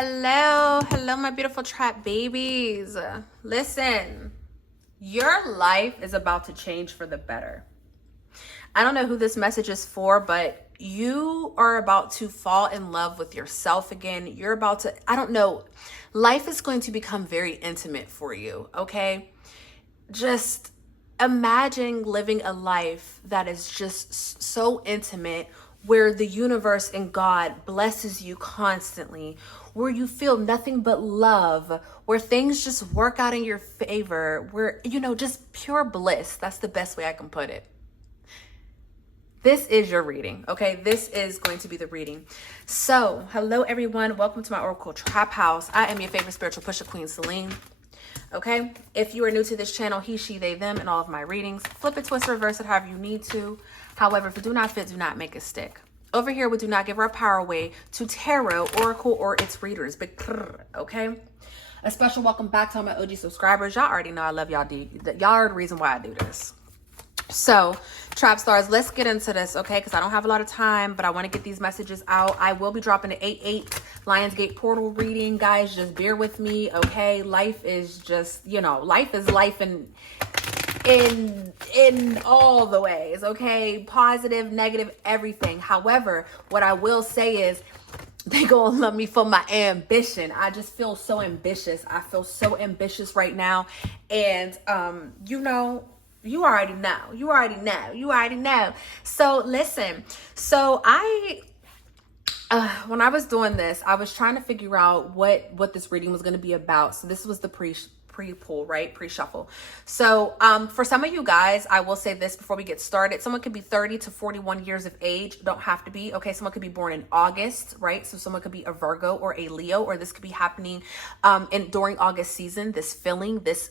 Hello, my beautiful trap babies. Listen, your life is about to change for the better. I don't know who this message is for, but you are about to fall in love with yourself again. You're about to, I don't know, life is going to become very intimate for you, okay? Just imagine living a life that is just so intimate, where the universe and God blesses you constantly, where you feel nothing but love, where things just work out in your favor, where, just pure bliss. That's the best way I can put it. This is your reading, okay? This is going to be the reading. So, hello everyone. Welcome to my Oracle Traphouse. I am your favorite spiritual pusher, Queen Celine. Okay, if you are new to this channel, he, she, they, them, and all of my readings, flip it, twist, reverse it, however you need to. However, if it do not fit, do not make it stick. Over here, we do not give our power away to tarot, oracle, or its readers. Okay? A special welcome back to all my OG subscribers. Y'all already know I love y'all. Y'all are the reason why I do this. So, trap stars, let's get into this, okay? Because I don't have a lot of time, but I want to get these messages out. I will be dropping an 8/8 Lionsgate portal reading, guys. Just bear with me, okay? Life is just, life is life in all the ways, okay? Positive, negative, everything. However, what I will say is, they gonna love me for my ambition. I just feel so ambitious. I feel so ambitious right now, and you already know. So listen, when I was doing this, I was trying to figure out what this reading was going to be about. So this was the pre-pull, right? Pre-shuffle. So for some of you guys, I will say this before we get started. Someone could be 30 to 41 years of age. Don't have to be, okay? Someone could be born in August, right? So someone could be a Virgo or a Leo, or this could be happening during August season, this filling, this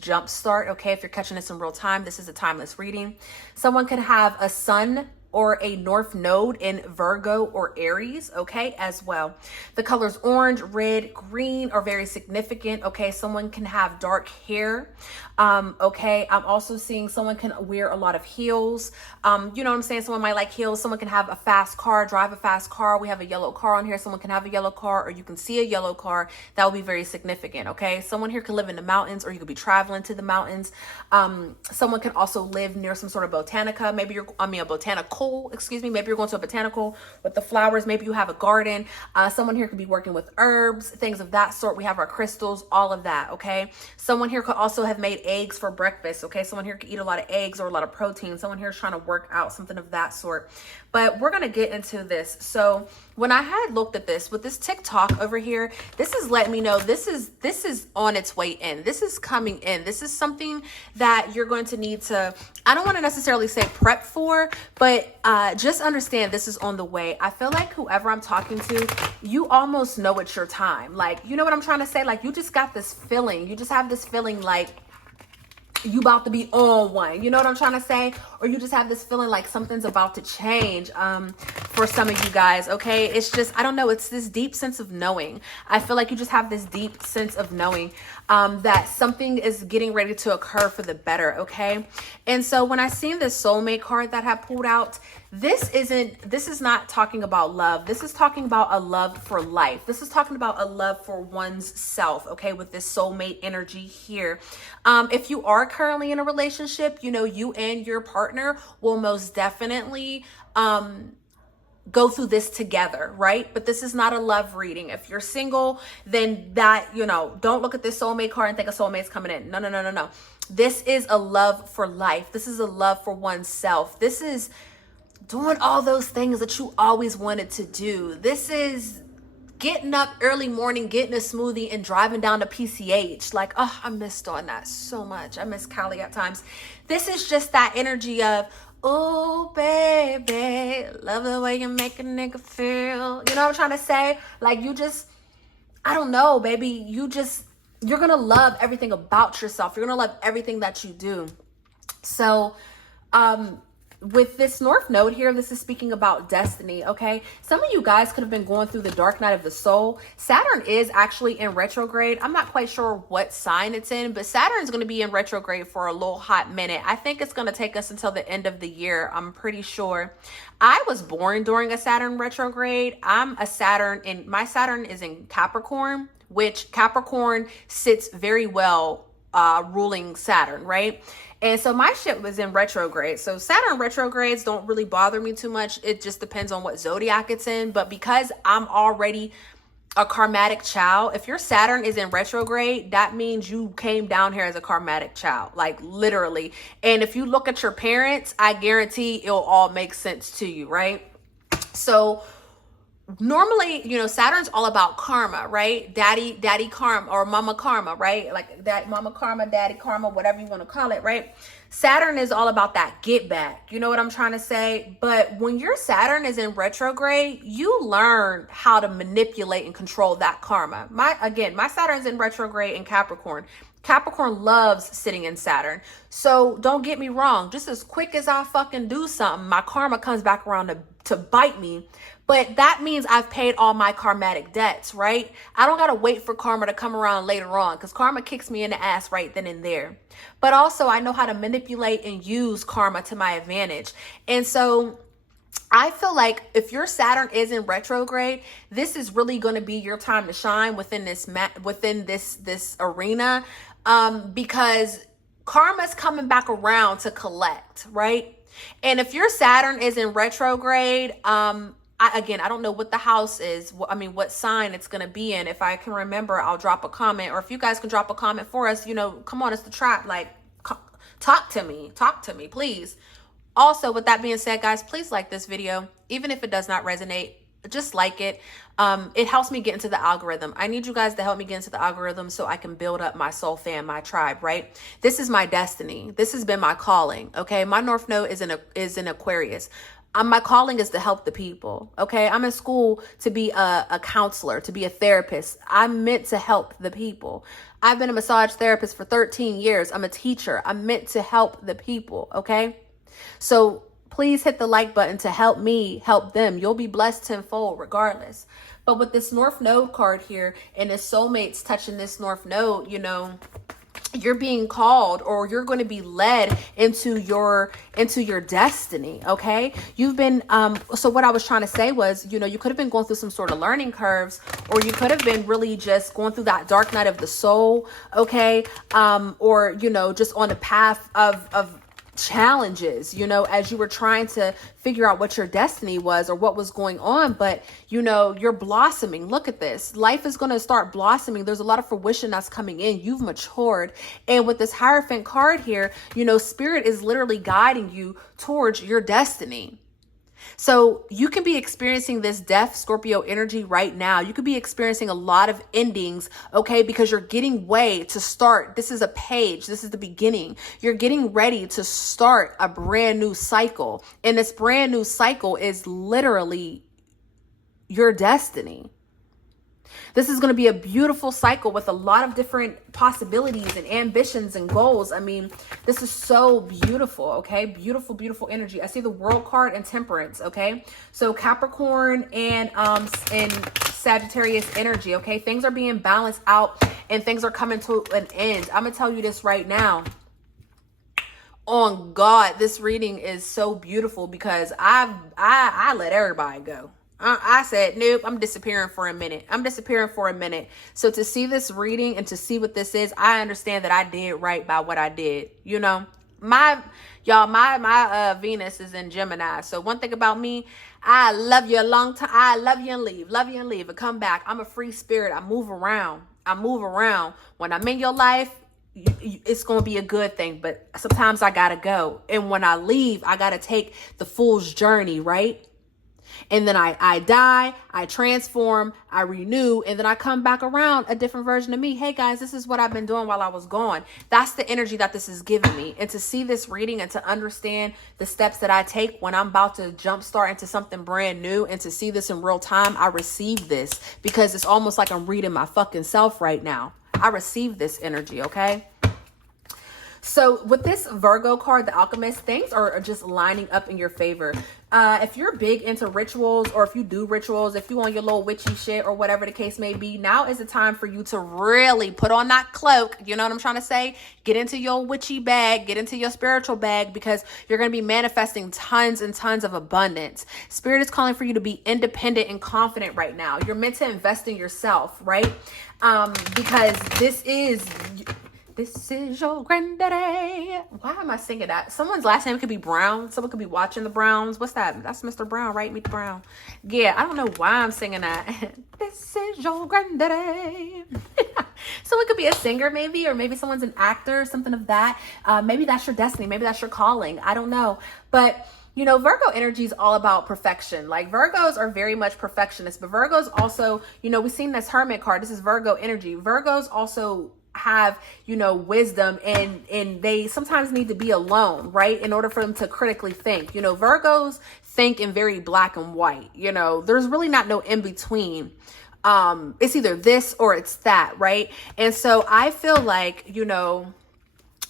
jump start, okay? If you're catching this in real time, this is a timeless reading. Someone could have a sun or a north node in Virgo or Aries, okay, as well. The colors orange, red, green are very significant, okay? Someone can have dark hair, okay? I'm also seeing someone can wear a lot of heels. You know what I'm saying? Someone might like heels. Someone can have a fast car, drive a fast car. We have a yellow car on here. Someone can have a yellow car, or you can see a yellow car. That will be very significant, okay? Someone here can live in the mountains, or you could be traveling to the mountains. Someone can also live near some sort of botanica. A botanical, excuse me. Maybe you're going to a botanical with the flowers. Maybe you have a garden. Someone here could be working with herbs, things of that sort. We have our crystals, all of that, okay? Someone here could also have made eggs for breakfast, okay? Someone here could eat a lot of eggs or a lot of protein. Someone here is trying to work out something of that sort. But we're going to get into this. So when I had looked at this with this TikTok over here, this is letting me know this is on its way in. This is coming in. This is something that you're going to need to, I don't want to necessarily say prep for, but just understand this is on the way. I feel like whoever I'm talking to, you almost know it's your time. Like, you know what I'm trying to say? Like, you just got this feeling. You just have this feeling like you about to be on one. You know what I'm trying to say? Or you just have this feeling like something's about to change for some of you guys, okay? It's just, I don't know, it's this deep sense of knowing. I feel like you just have this deep sense of knowing that something is getting ready to occur for the better, okay? And so when I seen this soulmate card that had pulled out, this is not talking about love. This is talking about a love for life. This is talking about a love for one's self, okay, with this soulmate energy here. If you are currently in a relationship, you and your partner will most definitely go through this together, right? But this is not a love reading. If you're single, then don't look at this soulmate card and think a soulmate's coming in. No. This is a love for life. This is a love for oneself. This is doing all those things that you always wanted to do. This is getting up early morning, getting a smoothie, and driving down to PCH. Like, oh, I missed on that so much. I miss Cali at times. This is just that energy of, oh, baby, love the way you make a nigga feel. You know what I'm trying to say? Like, you just, I don't know, baby. You're going to love everything about yourself. You're going to love everything that you do. So, with this North Node here, this is speaking about destiny, okay? Some of you guys could have been going through the dark night of the soul. Saturn is actually in retrograde. I'm not quite sure what sign it's in, but Saturn's going to be in retrograde for a little hot minute. I think it's going to take us until the end of the year. I'm pretty sure. I was born during a Saturn retrograde. I'm a Saturn, and my Saturn is in Capricorn, which Capricorn sits very well ruling Saturn, right? And so my shit was in retrograde. So Saturn retrogrades don't really bother me too much. It just depends on what zodiac it's in. But because I'm already a karmatic child, if your Saturn is in retrograde, that means you came down here as a karmatic child, like literally. And if you look at your parents, I guarantee it'll all make sense to you, right? So normally, you know, Saturn's all about karma, right? Daddy karma or mama karma, right? Like that mama karma, daddy karma, whatever you want to call it, right? Saturn is all about that get back. You know what I'm trying to say? But when your Saturn is in retrograde, you learn how to manipulate and control that karma. My Saturn's in retrograde in Capricorn. Capricorn loves sitting in Saturn. So don't get me wrong. Just as quick as I fucking do something, my karma comes back around to bite me. But that means I've paid all my karmatic debts, right? I don't got to wait for karma to come around later on, because karma kicks me in the ass right then and there. But also I know how to manipulate and use karma to my advantage. And so I feel like if your Saturn is in retrograde, this is really going to be your time to shine within this arena, because karma's coming back around to collect, right? And if your Saturn is in retrograde, I don't know what the house is. What sign it's going to be in. If I can remember, I'll drop a comment, or if you guys can drop a comment for us, you know, come on, it's the trap. Like, talk to me, please. Also, with that being said, guys, please like this video. Even if it does not resonate, just like it. It helps me get into the algorithm. I need you guys to help me get into the algorithm so I can build up my soul fam, my tribe, right? This is my destiny. This has been my calling, okay? My North Node is in Aquarius. My calling is to help the people, okay? I'm in school to be a counselor, to be a therapist. I'm meant to help the people. I've been a massage therapist for 13 years. I'm a teacher. I'm meant to help the people, okay? So please hit the like button to help me help them. You'll be blessed tenfold regardless. But with this North Node card here and his soulmates touching this North Node, you know, you're being called, or you're going to be led into your destiny. Okay. You've been, so what I was trying to say was, you know, you could have been going through some sort of learning curves, or you could have been really just going through that dark night of the soul. Okay. Or, you know, just on the path of challenges, you know, as you were trying to figure out what your destiny was or what was going on. But, you know, you're blossoming. Look at this. Life is going to start blossoming. There's a lot of fruition that's coming in. You've matured. And with this Hierophant card here, you know, spirit is literally guiding you towards your destiny. So you can be experiencing this death Scorpio energy right now. You could be experiencing a lot of endings, okay, because you're getting ready to start. This is a page. This is the beginning. You're getting ready to start a brand new cycle. And this brand new cycle is literally your destiny. This is going to be a beautiful cycle with a lot of different possibilities and ambitions and goals. I mean, this is so beautiful, okay? Beautiful, beautiful energy. I see the World card and Temperance, okay? So Capricorn and Sagittarius energy, okay? Things are being balanced out and things are coming to an end. I'm going to tell you this right now. On God, this reading is so beautiful because I let everybody go. I said, nope, I'm disappearing for a minute. So to see this reading and to see what this is, I understand that I did right by what I did. You know, my Venus is in Gemini. So one thing about me, I love you a long time. I love you and leave and come back. I'm a free spirit. I move around. When I'm in your life, it's going to be a good thing, but sometimes I got to go. And when I leave, I got to take the fool's journey, right? And then I die, I transform, I renew, and then I come back around a different version of me. Hey guys, this is what I've been doing while I was gone. That's the energy that this is giving me. And to see this reading and to understand the steps that I take when I'm about to jumpstart into something brand new, and to see this in real time, I receive this because it's almost like I'm reading my fucking self right now. I receive this energy, okay? So with this Virgo card, the Alchemist, things are just lining up in your favor. If you're big into rituals, or if you do rituals, if you on your little witchy shit or whatever the case may be, now is the time for you to really put on that cloak. You know what I'm trying to say? Get into your witchy bag, get into your spiritual bag, because you're going to be manifesting tons and tons of abundance. Spirit is calling for you to be independent and confident right now. You're meant to invest in yourself, right? Because this is your granddaddy. Why am I singing that? Someone's last name could be Brown. Someone could be watching the Browns. What's that? That's Mr. Brown, right? Meet the Brown. Yeah, I don't know why I'm singing that. This is your granddaddy. Someone could be a singer maybe, or maybe someone's an actor, something of that. Maybe that's your destiny. Maybe that's your calling. I don't know. But you know, Virgo energy is all about perfection. Like, Virgos are very much perfectionists, but Virgos also, you know, we've seen this Hermit card. This is Virgo energy. Virgos also have, you know, wisdom, and they sometimes need to be alone, right, in order for them to critically think. You know, Virgos think in very black and white. You know, there's really not no in between. It's either this or it's that, right? And so I feel like, you know,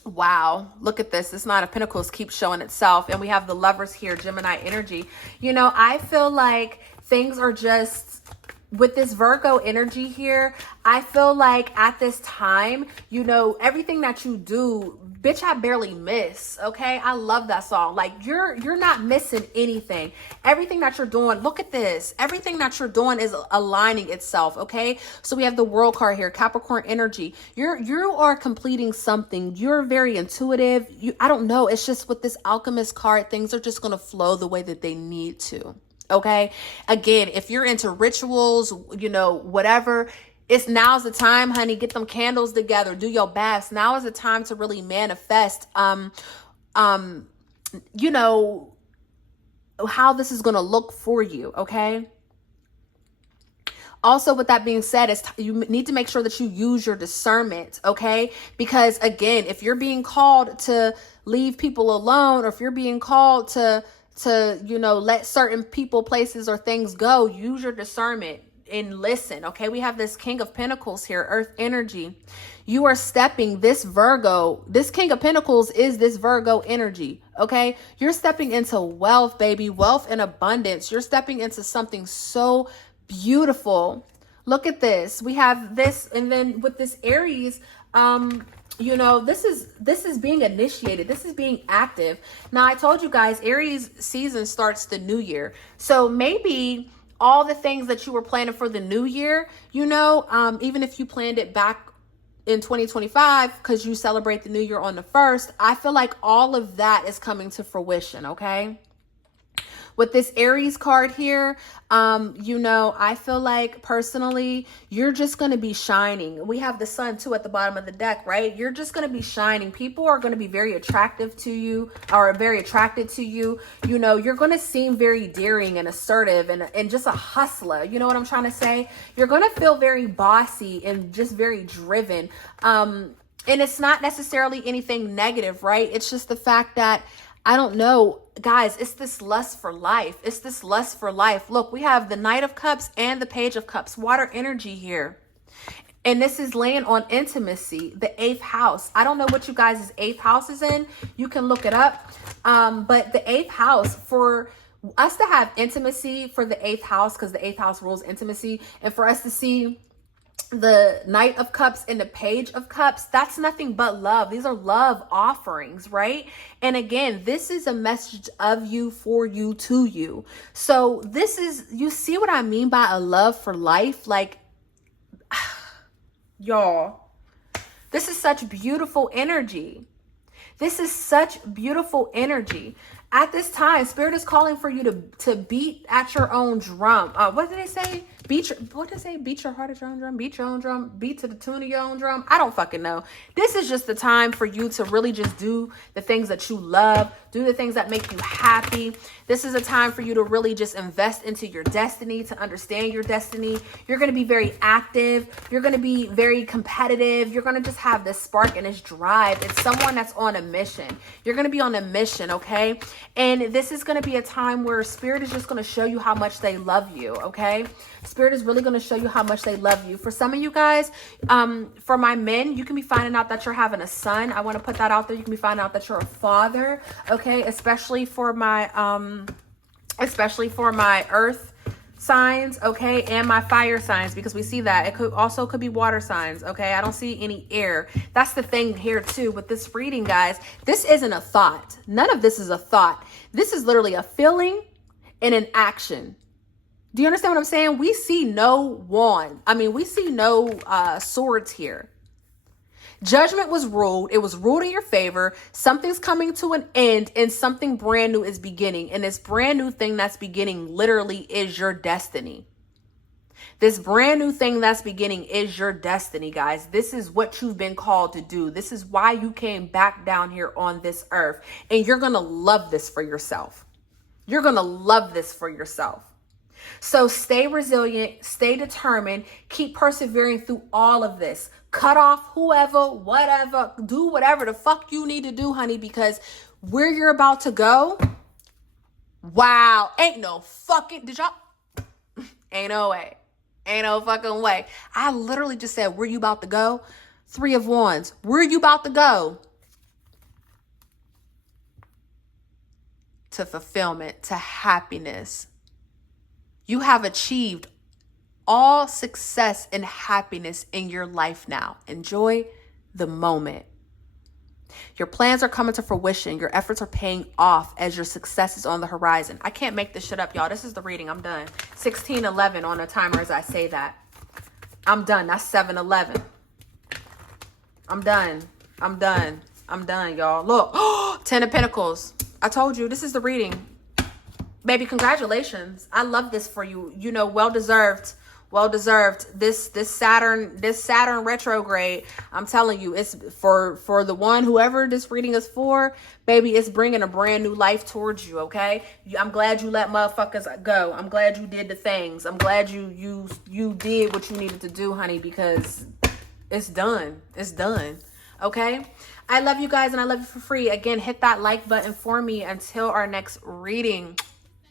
wow, look at this. This Nine of Pentacles keeps showing itself, and we have the Lovers here, Gemini energy. You know, I feel like things are just, with this Virgo energy here, I feel like at this time, you know, everything that you do, bitch, I barely miss. Okay, I love that song. Like, you're not missing anything. Everything that you're doing, look at this. Everything that you're doing is aligning itself. Okay, so we have the World card here, Capricorn energy. You are completing something. You're very intuitive. I don't know. It's just with this Alchemist card, things are just gonna flow the way that they need to. Okay. Again, if you're into rituals, you know, whatever, now's the time, honey. Get them candles together. Do your best. Now is the time to really manifest, you know, how this is going to look for you. Okay. Also, with that being said, you need to make sure that you use your discernment, okay? Because again, if you're being called to leave people alone, or if you're being called to, you know, let certain people, places, or things go, use your discernment and listen, okay? We have this King of Pentacles here, Earth energy. You are stepping this Virgo, this King of Pentacles is this Virgo energy, okay? You're stepping into wealth, baby, wealth and abundance. You're stepping into something so beautiful. Look at this. We have this, and then with this Aries, you know, this is being initiated. This is being active. Now, I told you guys, Aries season starts the new year. So maybe all the things that you were planning for the new year, you know, even if you planned it back in 2025, because you celebrate the new year on the 1st, I feel like all of that is coming to fruition, okay? With this Aries card here, you know, I feel like personally, you're just going to be shining. We have the Sun too at the bottom of the deck, right? You're just going to be shining. People are going to be very attractive to you, or very attracted to you. You know, you're going to seem very daring and assertive and just a hustler. You know what I'm trying to say? You're going to feel very bossy and just very driven. And it's not necessarily anything negative, right? It's just the fact that, I don't know, guys, it's this lust for life. It's this lust for life. Look, we have the Knight of Cups and the Page of Cups, water energy here. And this is laying on intimacy, the 8th house. I don't know what you guys' 8th house is in. You can look it up. But the 8th house, for us to have intimacy for the 8th house, because the 8th house rules intimacy, and for us to see the Knight of Cups and the Page of Cups, that's nothing but love. These are love offerings, right? And again, this is a message of you, for you, to you. So this is, you see what I mean by a love for life? Like, y'all, this is such beautiful energy. This is such beautiful energy. At this time, Spirit is calling for you to beat at your own drum. What did they say? Beat your heart at your own drum. Beat your own drum. Beat to the tune of your own drum. I don't fucking know. This is just the time for you to really just do the things that you love. Do the things that make you happy. This is a time for you to really just invest into your destiny, to understand your destiny. You're going to be very active. You're going to be very competitive. You're going to just have this spark and this drive. It's someone that's on a mission. You're going to be on a mission, okay? And this is going to be a time where Spirit is just going to show you how much they love you, okay? Spirit is really going to show you how much they love you. For some of you guys, for my men, you can be finding out that you're having a son. I want to put that out there. You can be finding out that you're a father, okay? Especially for my earth signs, okay, and my fire signs, because we see that it could be water signs, okay? I don't see any air. That's the thing here too with this reading, guys. This isn't a thought. None of this is a thought. This is literally a feeling and an action. Do you understand what I'm saying? We see no wand. I mean, we see no swords here. Judgment was ruled. It was ruled in your favor. Something's coming to an end and something brand new is beginning. And this brand new thing that's beginning literally is your destiny. This brand new thing that's beginning is your destiny, guys. This is what you've been called to do. This is why you came back down here on this earth. And you're going to love this for yourself. You're going to love this for yourself. So stay resilient, stay determined, keep persevering through all of this. Cut off whoever, whatever, do whatever the fuck you need to do, honey, because where you're about to go, wow, ain't no fucking, ain't no way, ain't no fucking way. I literally just said, where you about to go? 3 of Wands, where you about to go? To fulfillment, to happiness. You have achieved all success and happiness in your life now. Enjoy the moment. Your plans are coming to fruition. Your efforts are paying off as your success is on the horizon. I can't make this shit up, y'all. This is the reading. I'm done. 16:11 on the timer as I say that. I'm done. That's 7:11. I'm done. I'm done. I'm done, y'all. Look. 10 of Pentacles. I told you, this is the reading. Baby, congratulations. I love this for you. You know, well deserved. Well deserved. This Saturn retrograde, I'm telling you, it's for the one, whoever this reading is for, baby, it's bringing a brand new life towards you, okay? I'm glad you let motherfuckers go. I'm glad you did the things. I'm glad you did what you needed to do, honey, because it's done. It's done. Okay? I love you guys and I love you for free. Again, hit that like button for me until our next reading.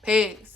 Peace.